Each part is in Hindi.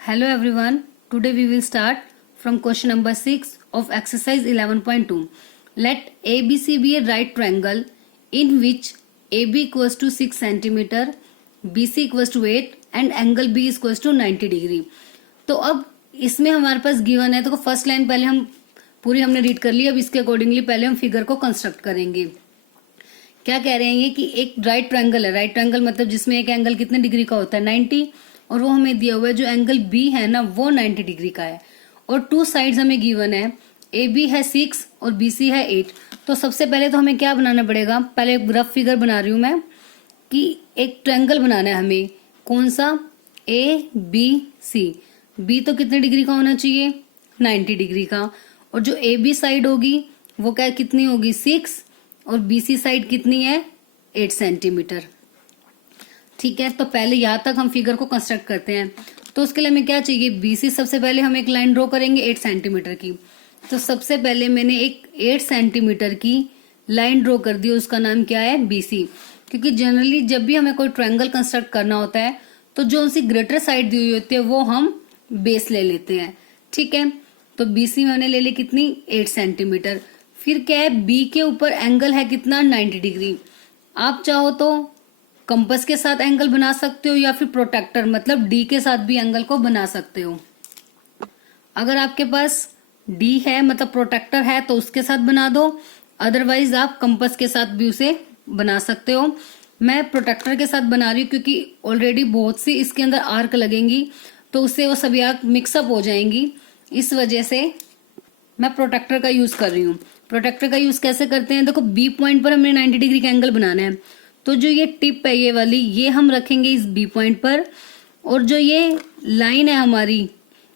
Hello everyone. Today we will start from question number 6 of exercise 11.2. Let ABC be a right triangle in which AB equals to 6 centimeter, BC equals to 8 and angle B equals to 90 degree. तो अब इसमें हमारे पास गिवन है, तो फर्स्ट लाइन पहले हम पूरी हमने रीड कर ली. अब इसके अकॉर्डिंगली पहले हम फिगर को कंस्ट्रक्ट करेंगे. क्या कह रहे हैं ये कि एक राइट ट्रायंगल है. राइट ट्रायंगल मतलब जिसमें एक एंगल कितने डिग्री का होता है 90, और वो हमें दिया हुआ है जो एंगल बी है ना वो 90 डिग्री का है. और टू साइड्स हमें गिवन है, ए बी है 6 और बी सी है 8. तो सबसे पहले तो हमें क्या बनाना पड़ेगा, पहले एक रफ फिगर बना रही हूं मैं कि एक ट्रायंगल बनाना है हमें. कौन सा, ए बी सी. बी तो कितने डिग्री का होना चाहिए 90 डिग्री का, और जो ए बी साइड होगी वो क्या कितनी होगी 6 और बी सी साइड कितनी है 8 सेंटीमीटर. ठीक है, तो पहले यहां तक हम फिगर को कंस्ट्रक्ट करते हैं. तो उसके लिए हमें क्या चाहिए, बीसी. सबसे पहले हम एक लाइन ड्रॉ करेंगे 8 सेंटीमीटर की. तो सबसे पहले मैंने एक 8 सेंटीमीटर की लाइन ड्रॉ कर दी, उसका नाम क्या है बीसी. क्योंकि जनरली जब भी हमें कोई ट्रायंगल कंस्ट्रक्ट करना होता है तो जो उनकी ग्रेटर साइड दी हुई होती है वो हम बेस ले लेते हैं. ठीक है, तो बीसी मैंने ले ली कितनी 8 सेंटीमीटर. फिर क्या है, बी के ऊपर एंगल है कितना 90 डिग्री. आप चाहो तो कंपास के साथ एंगल बना सकते हो या फिर प्रोटेक्टर मतलब डी के साथ भी एंगल को बना सकते हो. अगर आपके पास डी है मतलब प्रोटेक्टर है तो उसके साथ बना दो, अदरवाइज आप कंपास के साथ भी उसे बना सकते हो. मैं प्रोटेक्टर के साथ बना रही हूँ क्योंकि ऑलरेडी बहुत सी इसके अंदर आर्क लगेंगी तो उससे वो सभी आर्क मिक्सअप हो जाएंगी. इस वजह से मैं प्रोटेक्टर का यूज कर रही हूँ. प्रोटेक्टर का यूज कैसे करते हैं, देखो बी पॉइंट पर हमें 90 डिग्री का एंगल बनाना है. तो जो ये टिप है ये वाली ये हम रखेंगे इस बी पॉइंट पर, और जो ये लाइन है हमारी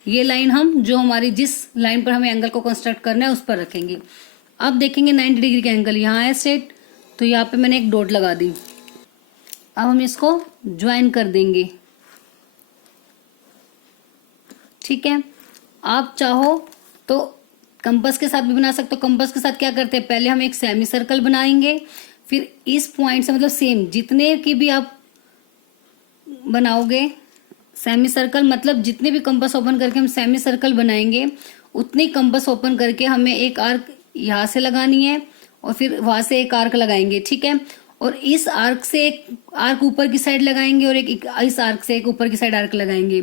ये लाइन हम जो हमारी जिस लाइन पर हमें एंगल को कंस्ट्रक्ट करना है उस पर रखेंगे. अब देखेंगे 90 डिग्री का एंगल यहाँ है स्ट्रेट, तो यहाँ पे मैंने एक डॉट लगा दी. अब हम इसको ज्वाइन कर देंगे. ठीक है, आप चाहो तो कंपास के साथ भी बना सकते हो. कंपास के साथ क्या करते हैं, पहले हम एक सेमी सर्कल बनाएंगे, फिर इस पॉइंट से मतलब सेम जितने की भी आप बनाओगे सेमी सर्कल मतलब जितने भी कंपास ओपन करके हम सेमी सर्कल बनाएंगे उतनी कंपास ओपन करके हमें एक आर्क यहाँ से लगानी है और फिर वहां से एक आर्क लगाएंगे. ठीक है, और इस आर्क से एक आर्क ऊपर की साइड लगाएंगे और एक इस आर्क से एक ऊपर की साइड आर्क लगाएंगे.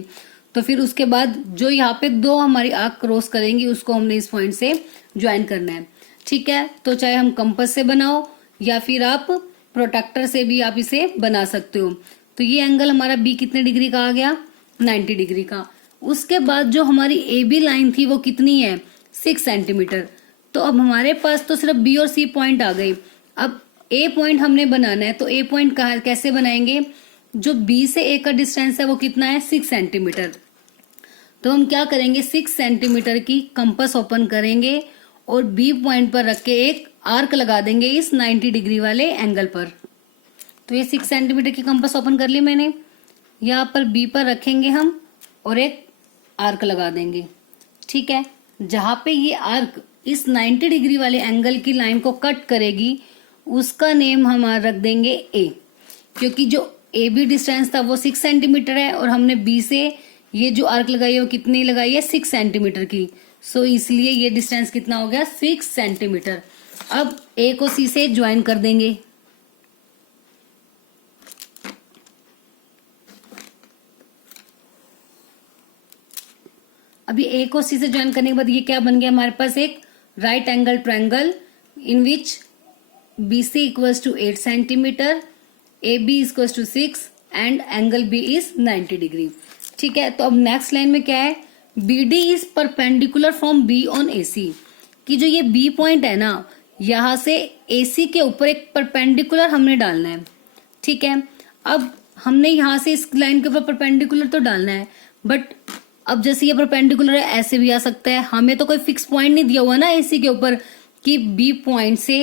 तो फिर उसके बाद जो यहाँ पे दो हमारी आर्क क्रॉस करेंगी उसको हमने इस पॉइंट से ज्वाइन करना है. ठीक है, तो चाहे हम कंपास से बनाओ या फिर आप प्रोटेक्टर से भी आप इसे बना सकते हो. तो ये एंगल हमारा बी कितने डिग्री का आ गया 90 डिग्री का. उसके बाद जो हमारी ए बी लाइन थी वो कितनी है 6 सेंटीमीटर. तो अब हमारे पास तो सिर्फ बी और सी पॉइंट आ गई. अब ए पॉइंट हमने बनाना है, तो ए पॉइंट कैसे बनाएंगे, जो बी से ए का डिस्टेंस है वो कितना है 6 सेंटीमीटर. तो हम क्या करेंगे 6 सेंटीमीटर की कंपास ओपन करेंगे और बी पॉइंट पर रख के एक आर्क लगा देंगे इस 90 डिग्री वाले एंगल पर. तो ये 6 सेंटीमीटर की कंपास ओपन कर ली मैंने. यहाँ पर बी पर रखेंगे हम और एक आर्क लगा देंगे. ठीक है, जहां पे ये आर्क इस 90 डिग्री वाले एंगल की लाइन को कट करेगी उसका नेम हम रख देंगे ए, क्योंकि जो ए बी डिस्टेंस था वो 6 सेंटीमीटर है और हमने बी से ये जो आर्क लगाई है वो कितनी लगाई है 6 सेंटीमीटर की. सो इसलिए ये डिस्टेंस कितना हो गया 6 सेंटीमीटर. अब ए को सी से ज्वाइन कर देंगे. अभी ए को सी से ज्वाइन करने के बाद ये क्या बन गया हमारे पास एक right angle triangle in which B C equals to 8 centimetre, A B equals to 6 and angle B is 90 degree. ठीक है, तो अब नेक्स्ट लाइन में क्या है, B D is perpendicular from B on A C. कि जो ये बी पॉइंट है ना यहां से ए सी के ऊपर एक परपेंडिकुलर हमने डालना है. ठीक है, अब हमने यहां से इस लाइन के ऊपर परपेंडिकुलर तो डालना है, बट अब जैसे ये परपेंडिकुलर है ऐसे भी आ सकता है. हमें तो कोई फिक्स पॉइंट नहीं दिया हुआ ना एसी के ऊपर कि बी पॉइंट से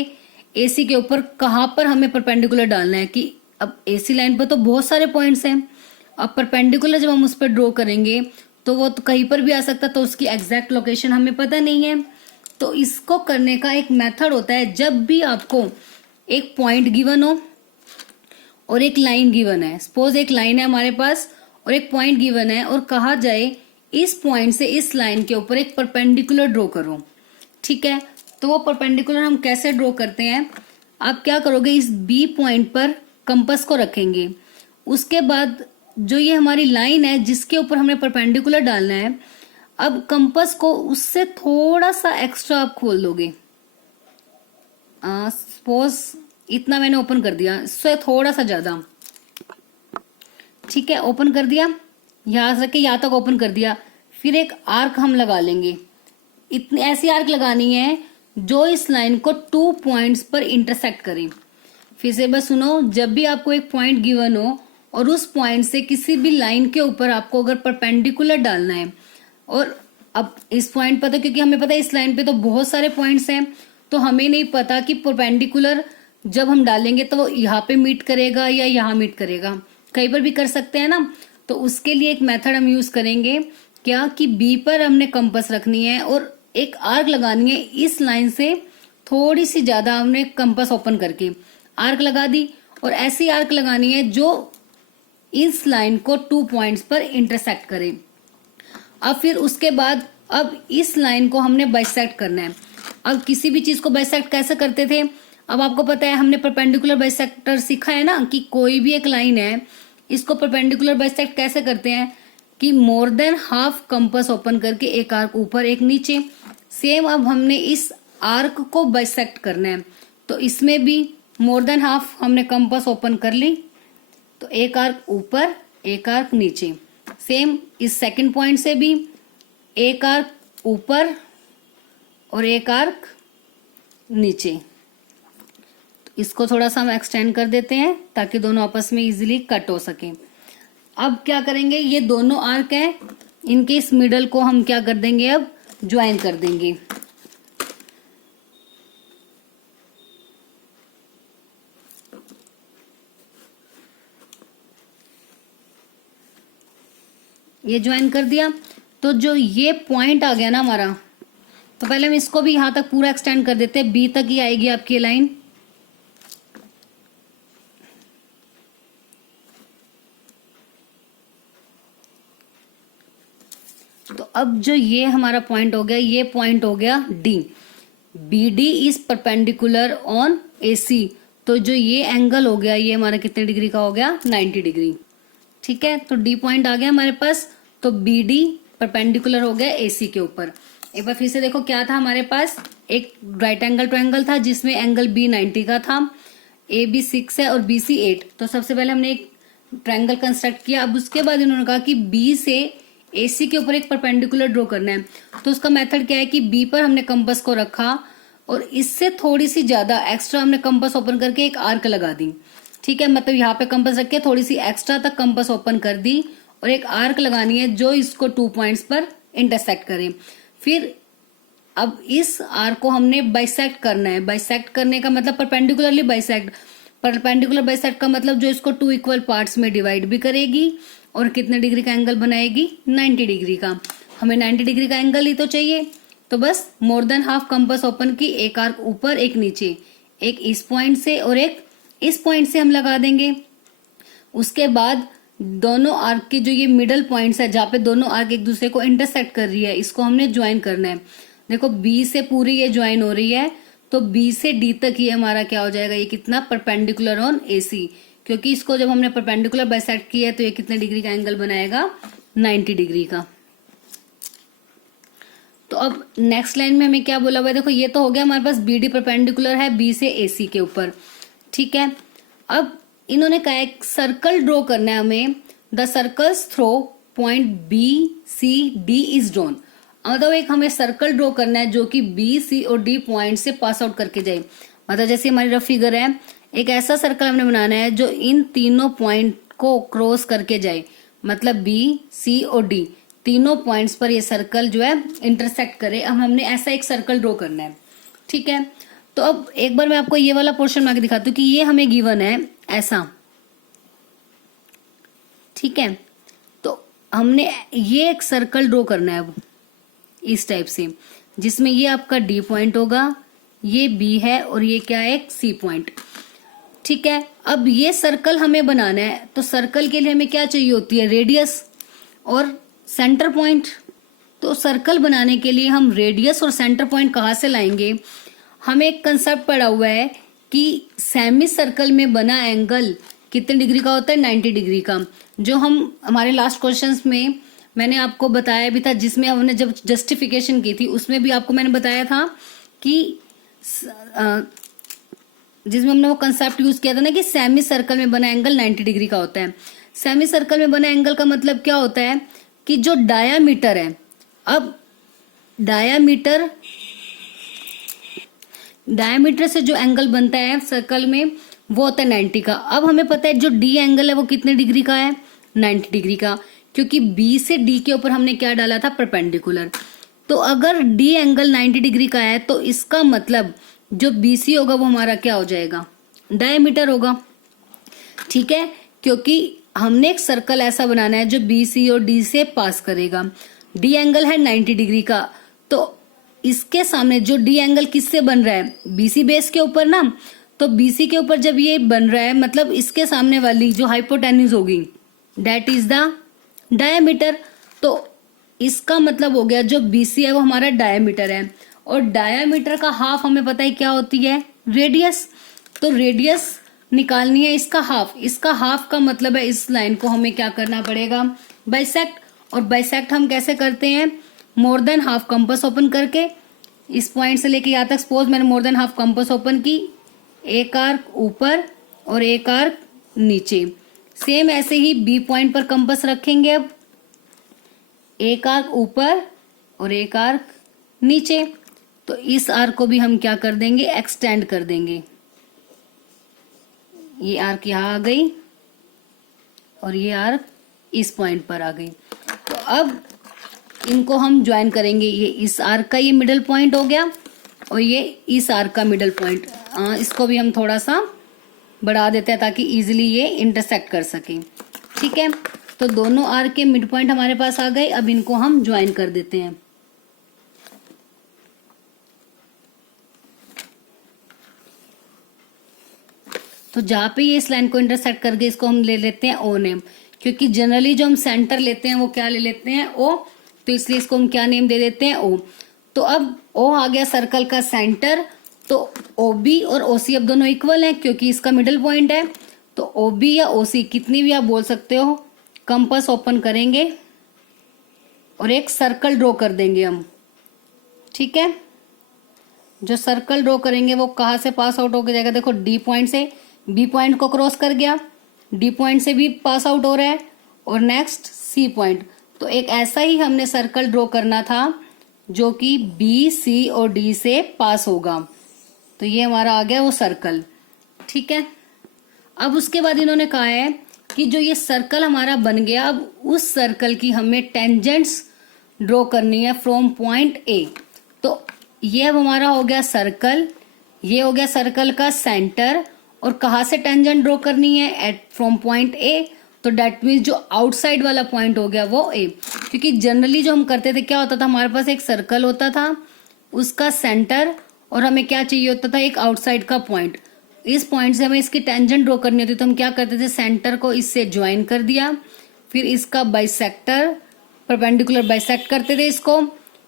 एसी के ऊपर कहां पर हमें परपेंडिकुलर डालना है. कि अब एसी लाइन पर तो बहुत सारे पॉइंट्स हैं, अब परपेंडिकुलर जब हम उस पर ड्रॉ करेंगे तो वो तो कहीं पर भी आ सकता है, तो उसकी एग्जैक्ट लोकेशन हमें पता नहीं है. तो इसको करने का एक मेथड होता है, जब भी आपको एक पॉइंट गिवन हो और एक लाइन गिवन है, सपोज एक लाइन है हमारे पास और एक पॉइंट गिवन है और कहा जाए इस पॉइंट से इस लाइन के ऊपर एक परपेंडिकुलर ड्रॉ करो। ठीक है, तो वो परपेंडिकुलर हम कैसे ड्रॉ करते हैं, आप क्या करोगे, इस बी पॉइंट पर कंपास को रखेंगे। उसके बाद जो ये हमारी लाइन है जिसके ऊपर हमने परपेंडिकुलर डालना है, अब कंपास को उससे थोड़ा सा एक्स्ट्रा आप खोल दोगे। सपोज इतना मैंने ओपन कर दिया, इससे थोड़ा सा ज्यादा। ठीक है, ओपन कर दिया, यहां से यहां तक ओपन कर दिया। फिर एक आर्क हम लगा लेंगे। इतनी ऐसी आर्क लगानी है जो इस लाइन को 2 पॉइंट्स पर इंटरसेक्ट करे। फिर से बस सुनो, जब भी आपको एक पॉइंट गिवन हो और उस पॉइंट से किसी भी लाइन के ऊपर आपको अगर परपेंडिकुलर डालना है, और अब इस पॉइंट पर तो क्योंकि हमें पता है इस लाइन पे तो बहुत सारे पॉइंट्स हैं, तो हमें नहीं पता कि परपेंडिकुलर जब हम डालेंगे तो वो यहाँ पे मीट करेगा या यहाँ मीट करेगा, कहीं पर भी कर सकते हैं ना। तो उसके लिए एक मेथड हम यूज करेंगे, क्या कि बी पर हमने कंपास रखनी है और एक आर्क लगानी है इस लाइन से थोड़ी सी ज्यादा, हमने कंपास ओपन करके आर्क लगा दी, और ऐसी आर्क लगानी है जो इस लाइन को 2 पॉइंट्स पर इंटरसेक्ट करे। अब फिर उसके बाद अब इस लाइन को हमने बाइसेक्ट करना है। अब किसी भी चीज को बाइसेक्ट कैसे करते थे, अब आपको पता है हमने परपेंडिकुलर बाइसेक्टर सीखा है ना, कि कोई भी एक लाइन है इसको परपेंडिकुलर बाइसेक्ट कैसे करते हैं, कि more than half compass open करके एक आर्क ऊपर एक नीचे। सेम अब हमने इस आर्क को बाइसेक्ट करना है, तो इसमें भी मोर देन हाफ हमने कंपास ओपन कर ली, तो एक आर्क ऊपर एक आर्क नीचे। सेम इस सेकंड पॉइंट से भी एक आर्क ऊपर और एक आर्क नीचे। तो इसको थोड़ा सा हम एक्सटेंड कर देते हैं ताकि दोनों आपस में इजीली कट हो सके। अब क्या करेंगे, ये दोनों आर्क हैं, इनके इस मिडल को हम क्या कर देंगे, अब ज्वाइन कर देंगे। ये ज्वाइन कर दिया, तो जो ये पॉइंट आ गया ना हमारा, तो पहले हम इसको भी यहां तक पूरा एक्सटेंड कर देते हैं, बी तक ही आएगी आपकी लाइन। तो अब जो ये हमारा पॉइंट हो गया, ये पॉइंट हो गया D. B D is perpendicular on A C, तो जो ये एंगल हो गया ये हमारा कितने डिग्री का हो गया, 90 डिग्री। ठीक है, तो डी पॉइंट आ गया हमारे पास, तो बी डी परपेंडिकुलर हो गया ए सी के ऊपर। एक बार फिर से देखो, क्या था हमारे पास, एक राइट एंगल ट्रायंगल था जिसमें एंगल बी 90 का था, ए बी 6 है और बी सी 8। तो सबसे पहले हमने एक ट्रायंगल कंस्ट्रक्ट किया। अब उसके बाद इन्होंने कहा कि बी से एसी के ऊपर एक परपेंडिकुलर ड्रॉ करना है। तो उसका मेथड क्या है कि बी पर हमने कंपास को रखा और इससे थोड़ी सी ज्यादा एक्स्ट्रा हमने कंपास ओपन करके एक आर्क लगा दी। ठीक है, मतलब यहाँ पे कंपास रख के थोड़ी सी एक्स्ट्रा तक कंपास ओपन कर दी और एक आर्क लगानी है जो इसको 2 पॉइंट्स पर इंटरसेक्ट करे। फिर अब इस आर्क को हमने बाइसेक्ट करना है। बाइसेक्ट करने का मतलब परपेंडिकुलरली बाइसेक्ट। परपेंडिकुलर बाइसेक्ट का मतलब जो इसको 2 इक्वल पार्ट्स में डिवाइड भी करेगी और कितने डिग्री का एंगल बनाएगी, 90 डिग्री का। हमें 90 डिग्री का एंगल ही तो चाहिए, तो बस more than half compass open की, एक आर्क ऊपर एक नीचे, एक इस पॉइंट से और एक इस पॉइंट से हम लगा देंगे। उसके बाद दोनों आर्क के जो ये मिडल पॉइंट्स है जहाँ पे दोनों आर्क एक दूसरे को इंटरसेक्ट कर रही है, इसको हमने ज्वाइन करना है। देखो बी से पूरी ये ज्वाइन हो रही है, तो बी से डी तक ये हमारा क्या हो जाएगा, ये कितना, परपेंडिकुलर ऑन एसी, क्योंकि इसको जब हमने परपेंडिकुलर बाइसेक्ट किया है तो ये कितने डिग्री का एंगल बनाएगा, 90 डिग्री का। तो अब नेक्स्ट लाइन में हमें क्या बोला हुआ है, देखो ये तो हो गया हमारे पास बी डी परपेंडिकुलर है बी से एसी के ऊपर। ठीक है, अब इन्होंने कहा एक सर्कल ड्रॉ करना है हमें, the circles through point B C D is drawn. मतलब एक हमें सर्कल ड्रॉ करना है जो कि बी सी और डी पॉइंट से पास आउट करके जाए। मतलब जैसे हमारी रफ फिगर है, एक ऐसा सर्कल हमने बनाना है जो इन तीनों पॉइंट को क्रॉस करके जाए, मतलब बी सी और डी तीनों पॉइंट्स पर ये सर्कल जो है इंटरसेक्ट करे। अब हमने ऐसा एक सर्कल ड्रॉ करना है। ठीक है, तो अब एक बार मैं आपको ये वाला पोर्शन बना के दिखाती हूँ कि ये हमें गिवन है ऐसा। ठीक है, तो हमने ये एक सर्कल ड्रॉ करना है अब इस टाइप से, जिसमें ये आपका डी पॉइंट होगा, ये बी है और ये क्या है, एक सी पॉइंट। ठीक है, अब ये सर्कल हमें बनाना है, तो सर्कल के लिए हमें क्या चाहिए होती है, रेडियस। और सेंटर पॉइंट। तो सर्कल बनाने के लिए हम रेडियस और सेंटर पॉइंट कहाँ से लाएंगे? हमें एक कंसेप्ट पढ़ा हुआ है कि सेमी सर्कल में बना एंगल कितने डिग्री का होता है? 90 डिग्री का। जो हम हमारे लास्ट क्वेश्चंस में मैंने आपको बताया भी था, जिसमें हमने जब जस्टिफिकेशन की थी उसमें भी आपको मैंने बताया था कि जिसमें हमने वो कंसेप्ट यूज किया था ना कि सेमी सर्कल में बना एंगल 90 डिग्री का होता है। सेमी सर्कल में बना एंगल का मतलब क्या होता है कि जो डायामीटर है, अब डायामीटर से जो एंगल बनता है सर्कल में वो होता है 90 का। अब हमें पता है जो डी एंगल है वो कितने डिग्री का है? 90 डिग्री का, क्योंकि बी से डी के ऊपर हमने क्या डाला था? परपेंडिकुलर। तो अगर डी एंगल 90 डिग्री का है तो इसका मतलब जो बीसी होगा वो हमारा क्या हो जाएगा? डायमीटर होगा। ठीक है, क्योंकि हमने एक सर्कल ऐसा बनाना है जो बीसी और डी से पास करेगा। डी एंगल है 90 डिग्री का, तो इसके सामने जो डी एंगल किससे बन रहा है? बीसी बेस के ऊपर ना। तो बीसी के ऊपर जब ये बन रहा है मतलब इसके सामने वाली जो हाइपोटेन्यूज होगी दैट इज द डायमीटर। तो इसका मतलब हो गया जो बीसी है वो हमारा डायमीटर है, और डायमीटर का हाफ हमें पता है क्या होती है? रेडियस। तो रेडियस निकालनी है इसका हाफ। इसका हाफ का मतलब है इस लाइन को हमें क्या करना पड़ेगा? बाइसेक्ट। और बाइसेक्ट हम कैसे करते हैं? More than half compass open करके, इस पॉइंट से लेके यहाँ तक सपोज मैंने more than half compass open की, एक आर्क ऊपर और एक आर्क नीचे। सेम ऐसे ही बी पॉइंट पर कंपास रखेंगे, अब एक आर्क ऊपर और एक आर्क नीचे। तो इस आर्क को भी हम क्या कर देंगे? एक्सटेंड कर देंगे। ये आर्क यहाँ आ गई और ये आर्क इस पॉइंट पर आ गई। तो अब इनको हम ज्वाइन करेंगे। ये इस आर्क का ये मिडल पॉइंट हो गया और ये इस आर्क का मिडल पॉइंट। इसको भी हम थोड़ा सा बढ़ा देते हैं ताकि इजीली ये इंटरसेक्ट कर सके। ठीक है, तो दोनों आर्क के मिड पॉइंट हमारे पास आ गए। अब इनको हम ज्वाइन कर देते हैं। तो जहां पे ये इस लाइन को इंटरसेक्ट कर गए इसको हम ले लेते हैं ओ नेम, क्योंकि जनरली जो हम सेंटर लेते हैं वो क्या ले लेते हैं? ओ। तो इसलिए इसको हम क्या नेम दे देते हैं? ओ। तो अब ओ आ गया सर्कल का सेंटर। तो ओ बी और ओ सी अब दोनों इक्वल हैं क्योंकि इसका मिडिल पॉइंट है। तो ओ बी या ओ सी कितनी भी आप बोल सकते हो। कंपास ओपन करेंगे और एक सर्कल ड्रॉ कर देंगे हम। ठीक है, जो सर्कल ड्रॉ करेंगे वो कहाँ से पास आउट होकर जाएगा? देखो डी पॉइंट से बी पॉइंट को क्रॉस कर गया, डी पॉइंट से भी पास आउट हो रहा है, और नेक्स्ट सी पॉइंट। तो एक ऐसा ही हमने सर्कल ड्रॉ करना था जो कि बी सी और डी से पास होगा। तो ये हमारा आ गया वो सर्कल। ठीक है, अब उसके बाद इन्होंने कहा है कि जो ये सर्कल हमारा बन गया, अब उस सर्कल की हमें टेंजेंट्स ड्रॉ करनी है फ्रॉम पॉइंट ए। तो ये अब हमारा हो गया सर्कल, ये हो गया सर्कल का सेंटर, और कहाँ से टेंजेंट ड्रॉ करनी है? At from point A. तो डेट मीन्स जो आउटसाइड वाला पॉइंट हो गया वो ए, क्योंकि जनरली जो हम करते थे क्या होता था, हमारे पास एक सर्कल होता था, उसका सेंटर, और हमें क्या चाहिए होता था? एक आउटसाइड का पॉइंट। इस पॉइंट से हमें इसकी टेंजेंट ड्रॉ करनी होती तो हम क्या करते थे? सेंटर को इससे ज्वाइन कर दिया, फिर इसका बाइसेक्टर परपेंडिकुलर बाइसेक्ट करते थे इसको,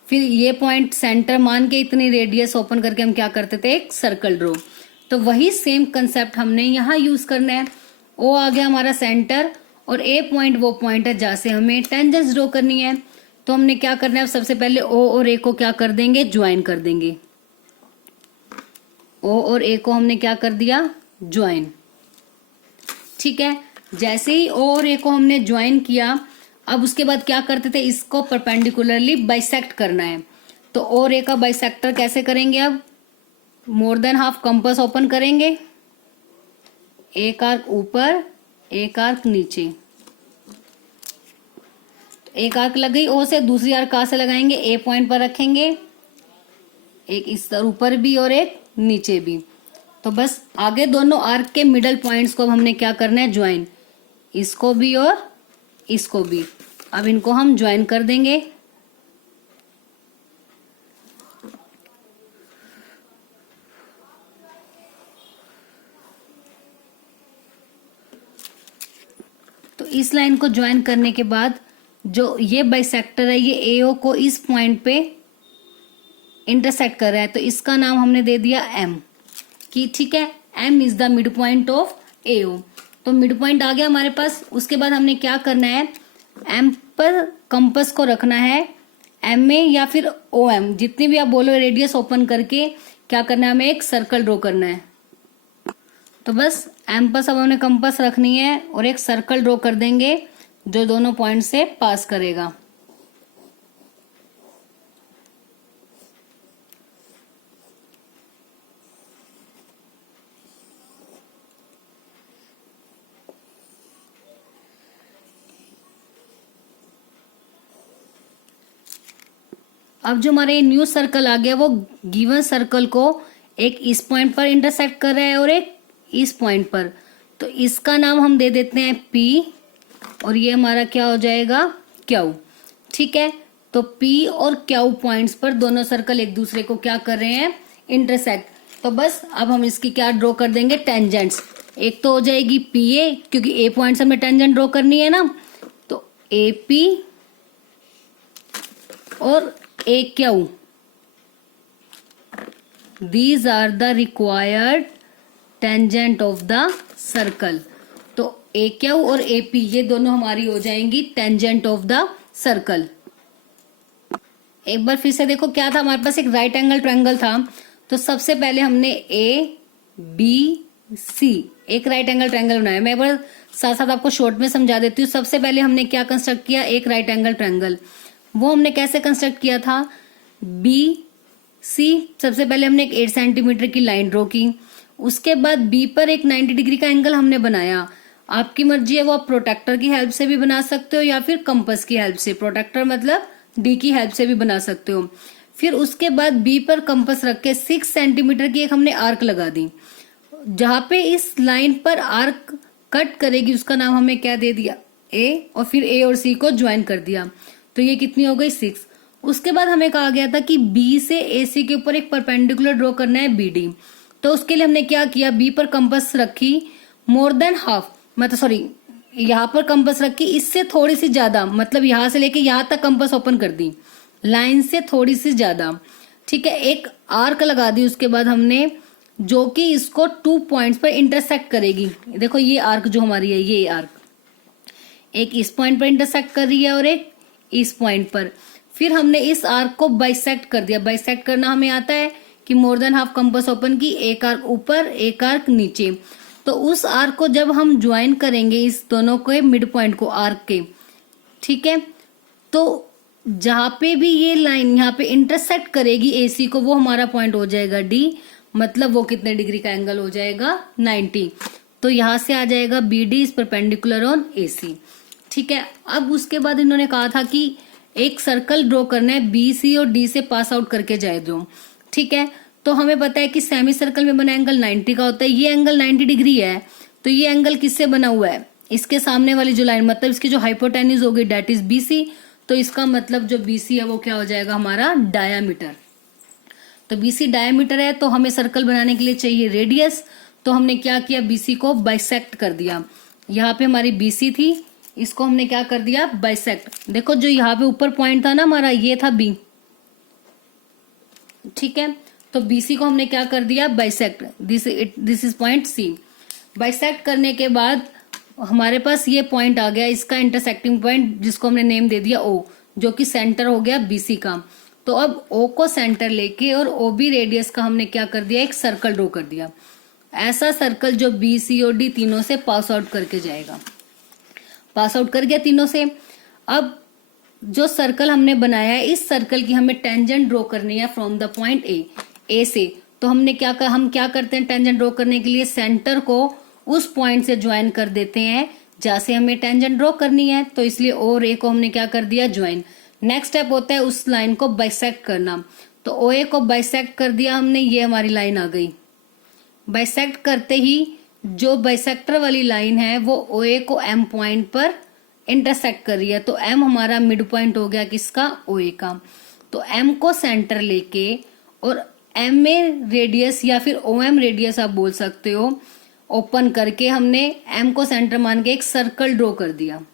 फिर ये पॉइंट सेंटर मान के इतनी रेडियस ओपन करके हम क्या करते थे? एक सर्कल ड्रॉ। तो वही सेम कंसेप्ट हमने यहाँ यूज करना है। ओ आ गया हमारा सेंटर, और ए पॉइंट वो पॉइंट है जहाँ से हमें टेंजेंट्स ड्रॉ करनी है। तो हमने क्या करना है? सबसे पहले ओ और ए को क्या कर देंगे? ज्वाइन कर देंगे। ओ और ए को हमने क्या कर दिया? ज्वाइन। ठीक है, जैसे ही ओ और ए को हमने ज्वाइन किया, अब उसके बाद क्या करते थे? इसको परपेंडिकुलरली बाइसेक्ट करना है। तो ओ और ए का बाइसेक्टर कैसे करेंगे? अब more than half compass open करेंगे, एक आर्क ऊपर एक आर्क नीचे। एक आर्क लग गई ओ से, दूसरी आर्क कहाँ से लगाएंगे? ए पॉइंट पर रखेंगे, एक इस तरह ऊपर भी और एक नीचे भी। तो बस आगे दोनों आर्क के मिडल पॉइंट्स को हमने क्या करना है? ज्वाइन। इसको भी और इसको भी। अब इनको हम ज्वाइन कर देंगे। तो इस लाइन को ज्वाइन करने के बाद जो ये बाइसेक्टर है ये एओ को इस पॉइंट पे इंटरसेक्ट कर रहा है, तो इसका नाम हमने दे दिया एम, कि ठीक है M is the mid point of AO. तो मिड पॉइंट आ गया हमारे पास। उसके बाद हमने क्या करना है, एम पर कंपास को रखना है एम ए या फिर ओ एम, जितनी भी आप बोलो रेडियस ओपन करके क्या करना है, हमें एक सर्कल ड्रॉ करना है। तो बस एम पर सब हमने कंपास रखनी है और एक सर्कल ड्रॉ कर देंगे जो दोनों पॉइंट से पास करेगा। अब जो हमारे न्यू सर्कल आ गया वो गिवन सर्कल को एक इस पॉइंट पर इंटरसेक्ट कर रहा है और एक इस पॉइंट पर, तो इसका नाम हम दे देते हैं P और ये हमारा क्या हो जाएगा Q। ठीक है, तो P और Q पॉइंट्स पर दोनों सर्कल एक दूसरे को क्या कर रहे हैं, इंटरसेक्ट। तो बस अब हम इसकी क्या ड्रॉ कर देंगे, टेंजेंट्स। एक तो हो जाएगी PA, क्योंकि A पॉइंट से हमें टेंजेंट ड्रॉ करनी है ना, तो AP और AQ, these are the required tangent of the circle। तो AQ और AP ये दोनों हमारी हो जाएंगी टेंजेंट ऑफ द सर्कल। एक बार फिर से देखो, क्या था हमारे पास, एक राइट एंगल ट्रायंगल था। तो सबसे पहले हमने ABC एक राइट एंगल ट्रायंगल बनाया। मैं एक बार साथ साथ आपको शॉर्ट में समझा देती हूँ। सबसे पहले हमने क्या कंस्ट्रक्ट किया, एक राइट एंगल ट्रायंगल। वो हमने कैसे कंस्ट्रक्ट किया था, BC सबसे पहले हमने एक 8 सेंटीमीटर की लाइन ड्रॉ की। उसके बाद B पर एक 90 डिग्री का एंगल हमने बनाया। आपकी मर्जी है, वो आप प्रोटेक्टर की हेल्प से भी बना सकते हो या फिर कंपास की हेल्प से, प्रोटेक्टर मतलब D की हेल्प से भी बना सकते हो। फिर उसके बाद B पर कंपास रख के 6 सेंटीमीटर की एक हमने आर्क लगा दी। जहां पे इस लाइन पर आर्क कट करेगी उसका नाम हमें क्या दे दिया, A, और फिर A और C को ज्वाइन कर दिया। तो ये कितनी हो गई, 6। उसके बाद हमें कहा गया था कि B से AC के ऊपर एक परपेंडिकुलर ड्रॉ करना है BD। तो उसके लिए हमने क्या किया, B पर कंपास रखी मोर देन हाफ, मतलब सॉरी यहाँ पर कंपास रखी इससे थोड़ी सी ज्यादा, मतलब यहां से लेके यहां तक कंपास ओपन कर दी, लाइन से थोड़ी सी ज्यादा। ठीक है, एक आर्क लगा दी उसके बाद हमने, जो कि इसको 2 पॉइंट्स पर इंटरसेक्ट करेगी। देखो ये आर्क जो हमारी है, ये आर्क एक इस पॉइंट पर इंटरसेक्ट कर रही है और एक इस पॉइंट पर। फिर हमने इस आर्क को बाइसेक्ट कर दिया। बाइसेक्ट करना हमें आता है कि more than half compass open की, एक आर्क ऊपर एक आर्क नीचे। तो उस आर्क को जब हम ज्वाइन करेंगे इस दोनों के मिड पॉइंट को आर्क के, ठीक है, तो जहां पे भी ये लाइन यहाँ पे इंटरसेक्ट करेगी AC को, वो हमारा पॉइंट हो जाएगा D, मतलब वो कितने डिग्री का एंगल हो जाएगा, 90। तो यहां से आ जाएगा BD is perpendicular on AC। ठीक है, अब उसके बाद इन्होंने कहा था कि एक सर्कल ड्रॉ करना है BC और D से पास आउट करके जाए जो। ठीक है, तो हमें पता है कि सेमी सर्कल में बना एंगल 90 का होता है। ये एंगल 90 डिग्री है, तो ये एंगल किससे बना हुआ है, इसके सामने वाली जो लाइन, मतलब इसकी जो हाइपोटेन्यूज होगी डेट इज BC। तो इसका मतलब जो BC है वो क्या हो जाएगा, हमारा डायामीटर। तो BC डायामीटर है, तो हमें सर्कल बनाने के लिए चाहिए रेडियस। तो हमने क्या किया, BC को बाइसेक्ट कर दिया। यहाँ पे हमारी BC थी, इसको हमने क्या कर दिया, बाइसेक्ट। देखो जो यहाँ पे ऊपर पॉइंट था ना हमारा, ये था B। ठीक है, तो BC को हमने क्या कर दिया, bisect. This is point C। Bisect करने के बाद हमारे पास ये पॉइंट आ गया, इसका इंटरसेक्टिंग पॉइंट, जिसको हमने नेम दे दिया O, जो कि सेंटर हो गया BC का। तो अब O को सेंटर लेके और OB रेडियस का हमने क्या कर दिया, एक सर्कल ड्रॉ कर दिया। ऐसा सर्कल जो BC और D तीनों से पास आउट करके जाएगा। पास आउट कर गया तीनों से। अब जो सर्कल हमने बनाया है, इस सर्कल की हमें टेंजेंट ड्रॉ करनी है फ्रॉम द पॉइंट A से। तो हमने हम क्या करते हैं, टेंजेंट ड्रॉ करने के लिए सेंटर को उस पॉइंट से ज्वाइन कर देते हैं जहां से हमें टेंजेंट ड्रॉ करनी है। तो इसलिए O और A को हमने क्या कर दिया, ज्वाइन। नेक्स्ट स्टेप होता है उस लाइन को बाइसेक्ट करना। तो OA को बाइसेक्ट कर दिया हमने, ये हमारी लाइन आ गई। बाइसेक्ट करते ही जो बाइसेक्टर वाली लाइन है वो OA को M पॉइंट पर इंटरसेक्ट कर रही है। तो M हमारा मिड पॉइंट हो गया किसका, OA का। तो M को सेंटर लेके और MA रेडियस या फिर OM रेडियस आप बोल सकते हो, ओपन करके हमने M को सेंटर मान के एक सर्कल ड्रॉ कर दिया।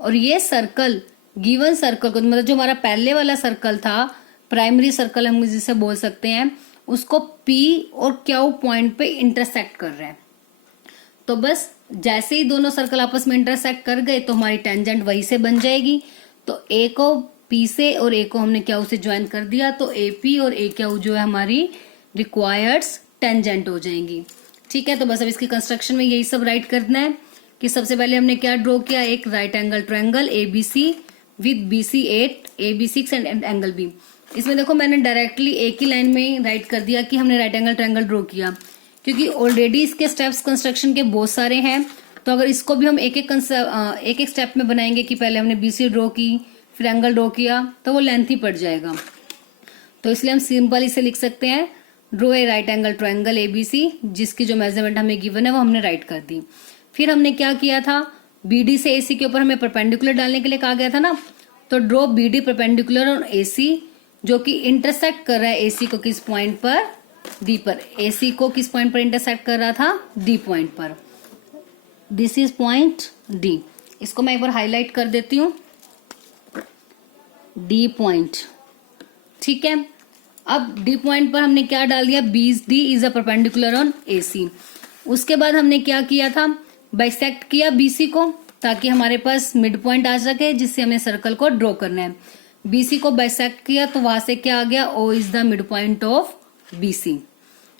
और ये सर्कल गिवन सर्कल को, मतलब जो हमारा पहले वाला सर्कल था, प्राइमरी सर्कल हम जिसे बोल सकते हैं, उसको P और Q पॉइंट पे इंटरसेक्ट कर रहे हैं। तो बस जैसे ही दोनों सर्कल आपस में इंटरसेक्ट कर गए तो हमारी टेंजेंट वहीं से बन जाएगी। तो A को P से और A को हमने Q से ज्वाइन कर दिया, तो AP और AQ जो है हमारी रिक्वायर्ड टेंजेंट हो जाएंगी। ठीक है, तो बस अब इसकी कंस्ट्रक्शन में यही सब राइट करना है कि सबसे पहले हमने क्या ड्रॉ किया, एक right angle triangle ABC with BC 8, AB 6 and angle B। इसमें देखो मैंने डायरेक्टली एक ही लाइन में राइट कर दिया कि हमने राइट एंगल ट्रायंगल ड्रॉ किया, क्योंकि ऑलरेडी इसके स्टेप्स कंस्ट्रक्शन के बहुत सारे हैं। तो अगर इसको भी हम एक एक स्टेप में बनाएंगे कि पहले हमने BC ड्रॉ की फिर एंगल ड्रॉ किया, तो वो लेंथी पड़ जाएगा। तो इसलिए हम सिंपल इसे लिख सकते हैं, draw a right angle triangle ABC, जिसकी जो मेजरमेंट हमें गिवन है वो हमने राइट कर दी। फिर हमने क्या किया था, BD से AC के ऊपर हमें परपेंडिकुलर डालने के लिए कहा गया था ना, तो draw BD perpendicular on AC, जो कि इंटरसेक्ट कर रहा है AC को किस पॉइंट पर, D पर। AC को किस पॉइंट पर इंटरसेक्ट कर रहा था, D पॉइंट पर। This is point D। इसको मैं एक बार हाईलाइट कर देती हूँ, D पॉइंट। ठीक है, अब D पॉइंट पर हमने क्या डाल दिया, BD is a perpendicular on AC। उसके बाद हमने क्या किया था, बाइसेक्ट किया BC को, ताकि हमारे पास मिड पॉइंट आ सके जिससे हमें सर्कल को ड्रॉ करना है। BC को बाइसेक्ट किया तो वहां से क्या आ गया, O is the mid point of BC।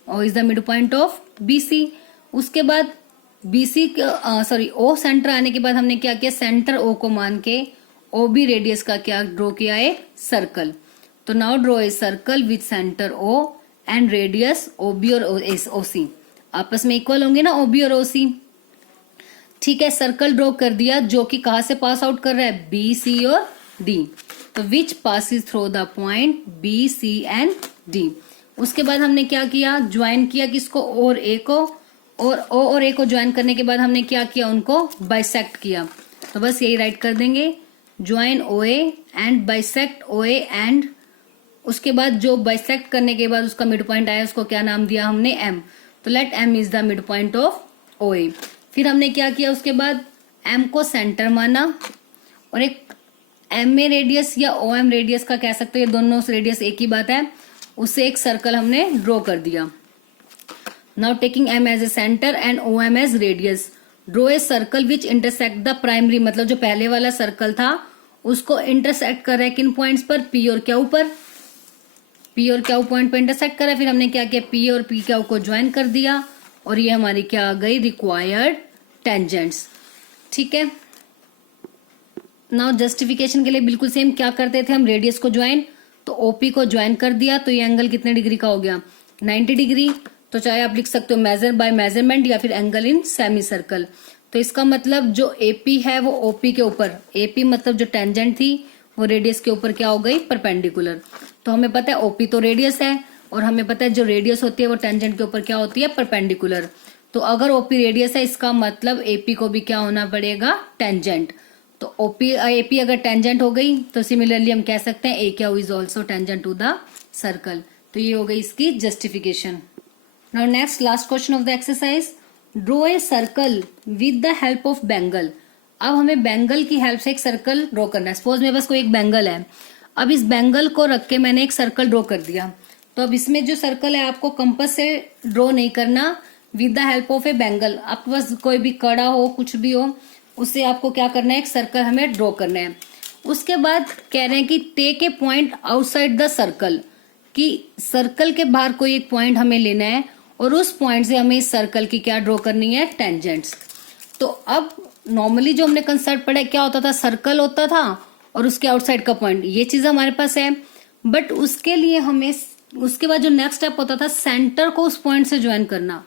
O is the mid point of BC। उसके बाद O सेंटर आने के बाद हमने क्या किया, सेंटर O को मान के OB रेडियस का क्या ड्रॉ किया है, सर्कल। तो now draw a circle with centre O and radius OB और OC आपस में इक्वल होंगे ना, OB और OC। ठीक है, सर्कल ड्रॉ कर दिया जो कि कहां से पास आउट कर रहा है, BC और D। तो which passes through the point BC and D। उसके बाद हमने क्या किया, ज्वाइन किया किसको, और A को, और O और A को ज्वाइन करने के बाद हमने क्या किया, उनको बाइसेक्ट किया। तो बस यही राइट कर देंगे, join OA and bisect OA and उसके बाद जो बाइसेक्ट करने के बाद उसका मिड पॉइंट आया उसको क्या नाम दिया हमने, M। तो let M is the mid point of OA। फिर हमने क्या किया, उसके बाद M को सेंटर माना और एक MA रेडियस या OM रेडियस का कह सकते हैं, दोनों रेडियस एक ही बात है, उससे एक सर्कल हमने ड्रॉ कर दिया। Now taking M as a centre and OM as radius, draw a circle which intersect the primary, मतलब जो पहले वाला सर्कल था उसको इंटरसेक्ट कर रहा है किन पॉइंट्स पर, P और Q पर। P और Q पॉइंट पर इंटरसेक्ट करा। फिर हमने क्या किया, P और PQ को ज्वाइन कर दिया और ये हमारी क्या आ गई, रिक्वायर्ड टेंजेंट्स। ठीक है, नाउ जस्टिफिकेशन के लिए बिल्कुल सेम क्या करते थे हम, रेडियस को ज्वाइन, तो OP को ज्वाइन कर दिया तो ये एंगल कितने डिग्री का हो गया, 90 डिग्री। तो चाहे आप लिख सकते हो मेजर बाय मेजरमेंट या फिर एंगल इन सेमी सर्कल। तो इसका मतलब जो AP है वो OP के ऊपर, AP मतलब जो टेंजेंट थी वो रेडियस के ऊपर क्या हो गई, परपेंडिकुलर। तो हमें पता है OP तो रेडियस है और हमें पता है जो रेडियस होती है वो टेंजेंट के ऊपर क्या होती है, परपेंडिकुलर। तो अगर OP रेडियस है इसका मतलब AP को भी क्या होना पड़ेगा, टेंजेंट। तो AP अगर टेंजेंट हो गई तो सिमिलरली हम कह सकते हैं AQ is also tangent to the circle. तो ये हो गई इसकी justification. Now next last question of the exercise, draw a circle with the help of bangle. अब हमें बैंगल की हेल्प से एक सर्कल ड्रॉ करना है। सपोज मेरे पास कोई एक बैंगल है, अब इस बैंगल को रख के मैंने एक सर्कल ड्रॉ कर दिया। तो अब इसमें जो सर्कल है आपको कंपास से ड्रॉ नहीं करना, with the help of A bangle. आपके पास कोई भी कड़ा हो, कुछ भी हो, उससे आपको क्या करना है, एक सर्कल हमें ड्रॉ करना है। उसके बाद कह रहे हैं कि take a point outside the circle, कि सर्कल के बाहर कोई एक पॉइंट हमें लेना है और उस पॉइंट से हमें इस सर्कल की क्या ड्रॉ करनी है, टेंजेंट्स। तो अब नॉर्मली जो हमने कंसेप्ट पढ़ा क्या होता था, सर्कल होता था और उसके आउटसाइड का पॉइंट, ये चीज हमारे पास है। बट उसके लिए हमें उसके बाद जो नेक्स्ट स्टेप होता था, सेंटर को उस पॉइंट से ज्वाइन करना।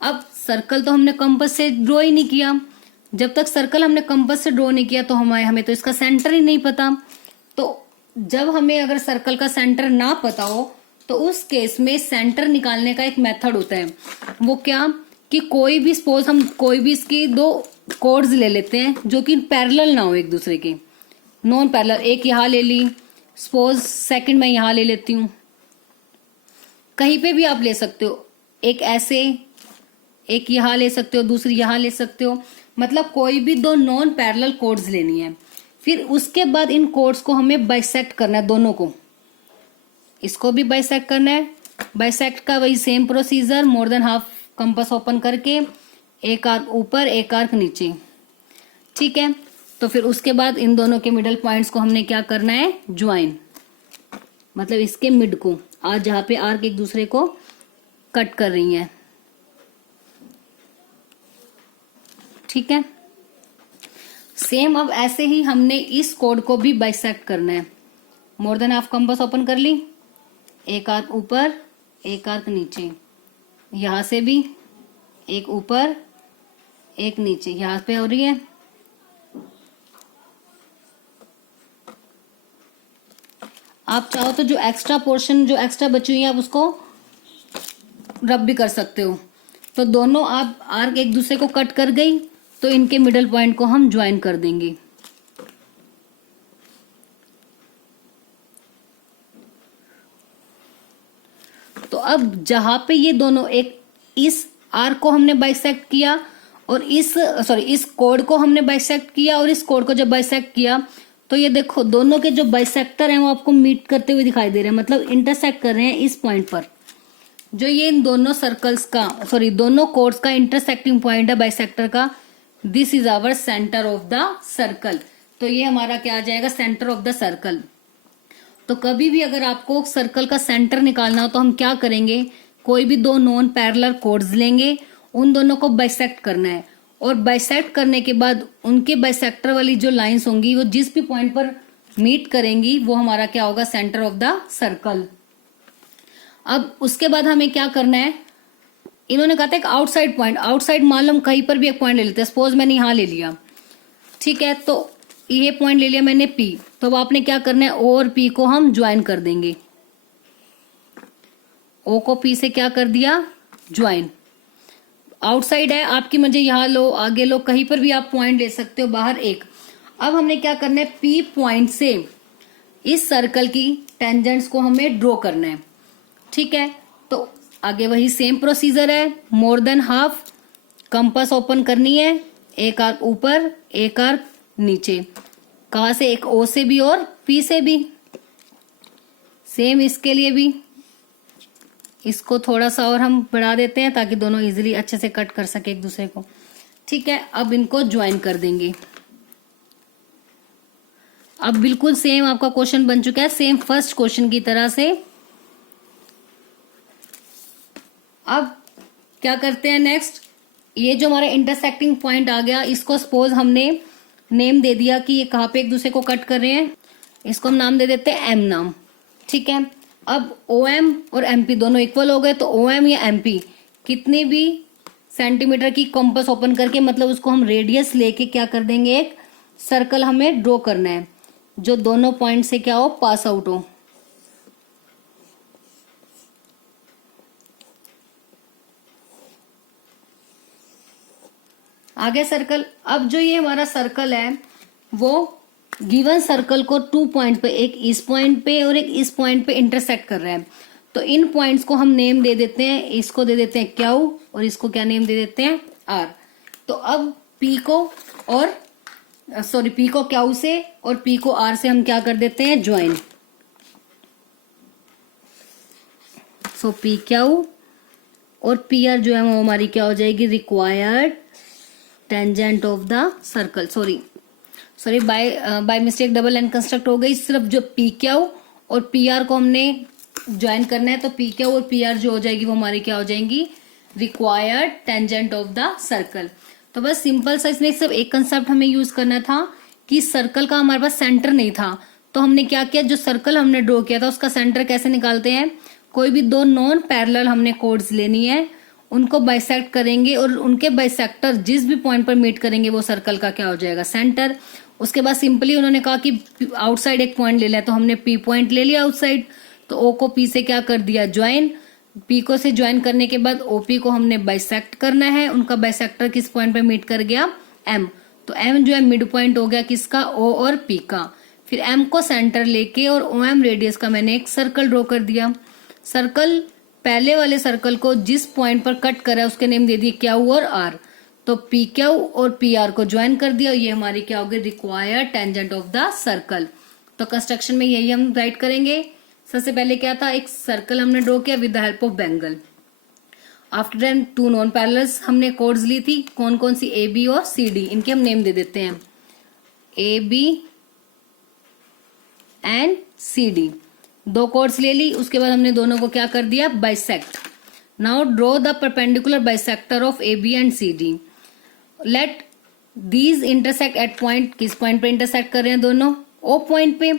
अब सर्कल तो हमने कंपास से ड्रॉ ही नहीं किया, जब तक सर्कल हमने कंपास से ड्रॉ नहीं किया तो हमें तो इसका सेंटर ही नहीं पता। तो जब हमें अगर सर्कल का सेंटर ना पता हो तो उस केस में सेंटर निकालने का एक मेथड होता है। वो क्या, कि कोई भी सपोज हम कोई भी इसकी दो कोड्स ले लेते हैं जो कि पैरेलल ना हो एक दूसरे के, नॉन पैरेलल। एक यहाँ ले ली, सपोज सेकंड मैं यहाँ ले लेती हूँ, कहीं पे भी आप ले सकते हो, एक ऐसे, एक यहाँ ले सकते हो, दूसरी यहाँ ले सकते हो। मतलब कोई भी दो नॉन पैरेलल कोड्स लेनी है। फिर उसके बाद इन कोड्स को हमें बाइसेक्ट करना है, दोनों को, इसको भी बाइसेक्ट करना है। बाइसेक्ट का वही same procedure, more than half compass open करके एक आर्क ऊपर एक आर्क नीचे, ठीक है। तो फिर उसके बाद इन दोनों के मिडल पॉइंट्स को हमने क्या करना है, ज्वाइन, मतलब इसके मिड को, आज जहां पे आर्क एक दूसरे को कट कर रही हैं, ठीक है। सेम अब ऐसे ही हमने इस कोड को भी बाइसेक्ट करना है। More than half compass open कर ली, एक आर्क ऊपर एक आर्क नीचे, यहां से भी एक ऊपर एक नीचे, यहां पे हो रही है। आप चाहो तो जो एक्स्ट्रा पोर्शन, जो एक्स्ट्रा बची हुई है, आप उसको रब भी कर सकते हो। तो दोनों आप आर्क एक दूसरे को कट कर गई, तो इनके मिडल पॉइंट को हम ज्वाइन कर देंगे। तो अब जहां पे ये दोनों, एक इस आर्क को हमने बाइसेक्ट किया और इस कोड को हमने बाइसेक्ट किया, और इस कोड को जब बाइसेक्ट किया तो ये देखो दोनों के जो बाइसेक्टर हैं वो आपको मीट करते हुए दिखाई दे रहे हैं, मतलब इंटरसेक्ट कर रहे हैं इस पॉइंट पर। जो ये इन दोनों सर्कल्स का, दोनों कोड्स का इंटरसेक्टिंग पॉइंट है बाइसेक्टर का, this is our centre of the circle. तो ये हमारा क्या आ जाएगा, सेंटर ऑफ द सर्कल। तो कभी भी अगर आपको सर्कल का सेंटर निकालना हो तो हम क्या करेंगे, कोई भी दो नॉन पैरेलल कोड्स लेंगे, उन दोनों को बाइसेक्ट करना है, और बाइसेक्ट करने के बाद उनके बाइसेक्टर वाली जो लाइंस होंगी वो जिस भी पॉइंट पर मीट करेंगी वो हमारा क्या होगा, सेंटर ऑफ द सर्कल। अब उसके बाद हमें क्या करना है, इन्होंने कहा था एक आउटसाइड पॉइंट, आउटसाइड मान लो हम कहीं पर भी एक पॉइंट ले लेते हैं, सपोज मैंने यहां ले लिया, ठीक है। तो ये पॉइंट ले लिया मैंने P, तो अब आपने क्या करना है, O और P को हम ज्वाइन कर देंगे। O को P से क्या कर दिया, ज्वाइन। आउटसाइड है आपकी, मुझे यहाँ लो, आगे लो, कहीं पर भी आप पॉइंट ले सकते हो, बाहर एक। अब हमने क्या करना है, P पॉइंट से इस सर्कल की टेंजेंट्स को हमें ड्रॉ करना है, ठीक है। तो आगे वही सेम प्रोसीजर है, more than half compass open करनी है, एक आर्क ऊपर एक आर्क नीचे, कहां से, एक O से भी और P से भी। सेम इसके लिए भी, इसको थोड़ा सा और हम बढ़ा देते हैं ताकि दोनों इजीली अच्छे से कट कर सके एक दूसरे को, ठीक है। अब इनको ज्वाइन कर देंगे। अब बिल्कुल सेम आपका क्वेश्चन बन चुका है, सेम फर्स्ट क्वेश्चन की तरह से। अब क्या करते हैं नेक्स्ट, ये जो हमारा इंटरसेक्टिंग पॉइंट आ गया, इसको सपोज हमने नेम दे दिया कि ये कहाँ पे एक दूसरे को कट कर रहे हैं, इसको हम नाम दे देते हैं M नाम, ठीक है। अब OM और MP दोनों इक्वल हो गए, तो OM या MP कितने भी सेंटीमीटर की कंपास ओपन करके, मतलब उसको हम रेडियस लेके क्या कर देंगे, एक सर्कल हमें ड्रॉ करना है जो दोनों पॉइंट से क्या हो, पास आउट हो। आगे सर्कल, अब जो ये हमारा सर्कल है वो गिवन सर्कल को 2 पॉइंट पे, एक इस पॉइंट पे और एक इस पॉइंट पे इंटरसेक्ट कर रहा है। तो इन पॉइंट्स को हम नेम दे देते हैं, इसको दे देते हैं Q और इसको क्या नेम दे देते हैं, R। तो अब P को Q से और P को R से हम क्या कर देते हैं, ज्वाइन। सो PQ और PR जो है वो हमारी क्या हो जाएगी, required tangent of the circle. Sorry by mistake double N construct हो गई। सिर्फ जो PQ और PR को हमने ज्वाइन करना है, तो PQ और PR जो हो जाएगी वो हमारी क्या हो जाएंगी, required tangent of the circle. तो बस सिंपल सा इसमें सिर्फ एक कंसेप्ट हमें यूज करना था कि सर्कल का हमारे पास सेंटर नहीं था, तो हमने क्या किया, जो सर्कल हमने ड्रॉ किया था उसका सेंटर कैसे निकालते हैं, कोई भी दो नॉन पैरेलल हमने कोड्स लेनी है, उनको बाइसेक्ट करेंगे और उनके बाइसेक्टर जिस भी पॉइंट पर मीट करेंगे वो सर्कल का क्या हो जाएगा, सेंटर। उसके बाद सिंपली उन्होंने कहा कि आउटसाइड एक पॉइंट ले लिया, तो हमने P पॉइंट ले लिया आउटसाइड, तो O को P से क्या कर दिया, ज्वाइन। P को से ज्वाइन करने के बाद OP को हमने बाइसेक्ट करना है, उनका बाइसेक्टर किस पॉइंट पे मीट कर गया, M। तो M जो है मिड पॉइंट हो गया किसका, O और P का। फिर M को सेंटर लेके और OM रेडियस का मैंने एक सर्कल ड्रॉ कर दिया। सर्कल, पहले वाले सर्कल को जिस पॉइंट पर कट करा उसके नेम दे दिए Q और R। तो पी क्यू और पी आर को ज्वाइन कर दिया, ये हमारी क्या होगी, required tangent of the circle. तो कंस्ट्रक्शन में यही हम राइट करेंगे। सबसे पहले क्या था, एक सर्कल हमने ड्रॉ किया with the help of bangle. After then two non parallels हमने कोड्स ली थी, कौन कौन सी, ए बी और सी डी, इनके हम नेम दे देते हैं, A B and C D. दो कोड्स ले ली, उसके बाद हमने दोनों को क्या कर दिया, bisect. Now draw the perpendicular bisector of A B and C D. Let these intersect at point, किस पॉइंट पे इंटरसेक्ट कर रहे हैं दोनों, ओ पॉइंट पे।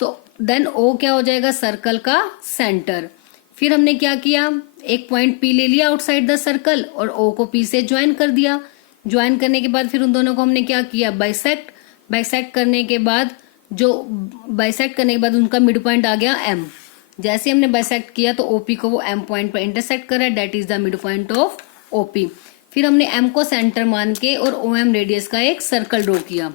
तो देन ओ क्या हो जाएगा, सर्कल का सेंटर। फिर हमने क्या किया, एक पॉइंट पी ले लिया आउटसाइड द सर्कल और ओ को पी से ज्वाइन कर दिया। ज्वाइन करने के बाद फिर उन दोनों को हमने क्या किया, बाइसेक्ट। बाइसेक्ट करने के बाद उनका मिड पॉइंट आ गया एम। जैसे हमने बाइसेक्ट किया तो ओपी को वो एम पॉइंट पर इंटरसेक्ट करा, that is the mid point of OP. फिर हमने एम को सेंटर मान के और ओ एम रेडियस का एक सर्कल ड्रॉ किया।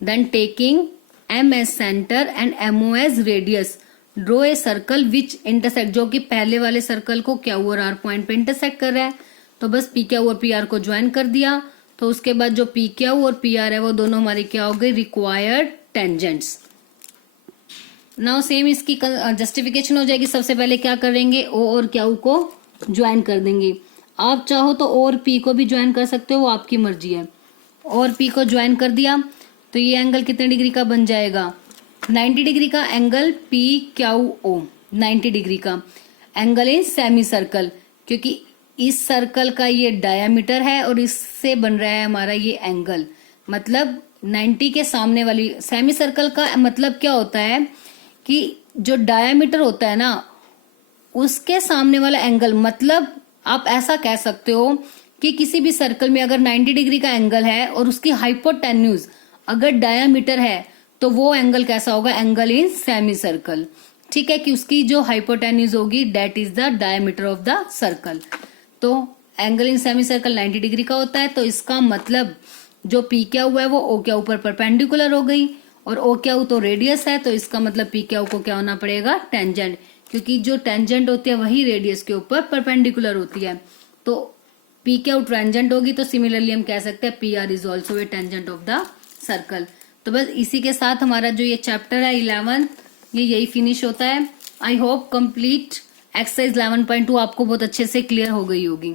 Then taking M as centre and MO as radius, draw a circle which intersect, जो कि पहले वाले सर्कल को क्यू और आर पॉइंट पे इंटरसेक्ट कर रहा है। तो बस पी क्यू और पी आर को ज्वाइन कर दिया। तो उसके बाद जो पी क्यू और पी आर है वो दोनों हमारी क्या हो गई, रिक्वायर्ड टेंजेंट्स। नाउ सेम इसकी जस्टिफिकेशन हो जाएगी। सबसे पहले क्या करेंगे, ओ और क्यू को ज्वाइन कर देंगे। आप चाहो तो ओ और पी को भी ज्वाइन कर सकते हो, वो आपकी मर्जी है। ओ और पी को ज्वाइन कर दिया तो ये एंगल कितने डिग्री का बन जाएगा, 90 डिग्री का angle P Q O, 90 degree का एंगल इन सेमी सर्कल, क्योंकि इस सर्कल का ये डायामीटर है और इससे बन रहा है हमारा ये एंगल। मतलब 90 के सामने वाली, सेमी सर्कल का मतलब क्या होता है कि जो डायामीटर होता है ना उसके सामने वाला एंगल, मतलब आप ऐसा कह सकते हो कि किसी भी सर्कल में अगर 90 डिग्री का एंगल है और उसकी हाइपोटेन्यूज अगर डायामीटर है तो वो एंगल कैसा होगा, एंगल इन सेमी सर्कल। ठीक है, कि उसकी जो हाइपोटेन्यूज होगी that is the diameter of the circle. तो angle in semi circle 90 degree का होता है। तो इसका मतलब जो पी क्यू है वो ओ क्यू पर परपेंडिकुलर हो गई और ओ क्यू तो रेडियस है, तो इसका मतलब पी क्यू को क्या होना पड़ेगा, टेंजेंट, क्योंकि जो टेंजेंट होती है वही रेडियस के ऊपर परपेंडिकुलर होती है। तो पी क्यू टेंजेंट होगी, तो सिमिलरली हम कह सकते हैं P R is also a tangent of the circle. तो बस इसी के साथ हमारा जो ये चैप्टर है 11 ये यही फिनिश होता है। आई होप कंप्लीट एक्सरसाइज 11.2 आपको बहुत अच्छे से क्लियर हो गई होगी।